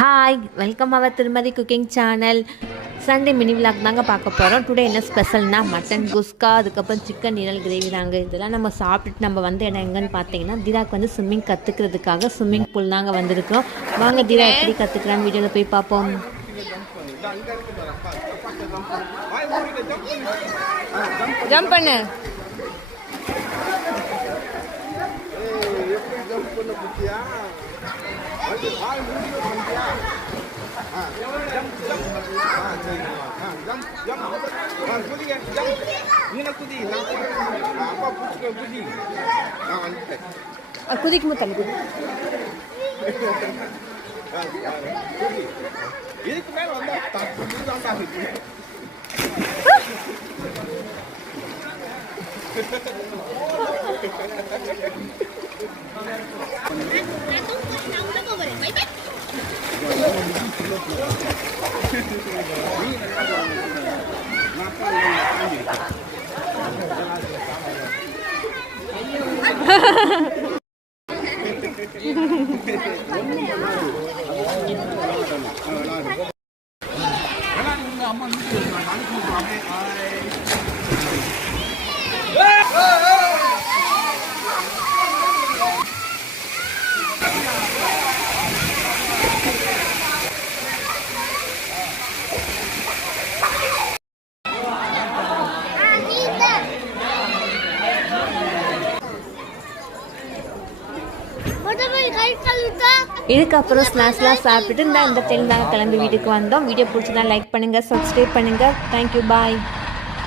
Hi welcome அவர் திருமதி cooking channel. Sunday mini vlog தாங்க பார்க்க போகிறோம். டுடே என்ன ஸ்பெஷல்னா மட்டன் குஸ்கா, அதுக்கப்புறம் சிக்கன் ஈரல் கிரேவி தாங்க. இதெல்லாம் நம்ம சாப்பிட்டுட்டு நம்ம வந்து இடம் எங்கன்னு பார்த்தீங்கன்னா திராக்கு வந்து ஸ்விம்மிங் கற்றுக்கிறதுக்காக ஸ்விம்மிங் பூல் தாங்க வந்திருக்கோம். வாங்க திரா எப்படி கற்றுக்கிறான்னு வீடியோவில் போய் பார்ப்போம். ஜம்ப் பண்ணு. குதிக்கும் தள்ளி குதி. இதுக்கு மேல வந்தா இதுக்கப்புறம் ஸ்நாக்ஸ்லாம் சாப்பிட்டுட்டு இந்த டைம் தாங்க கிளம்பி வீட்டுக்கு வந்தோம். வீடியோ பிடிச்சதா லைக் பண்ணுங்கள், சப்ஸ்கிரைப் பண்ணுங்கள். தேங்க்யூ, பாய்.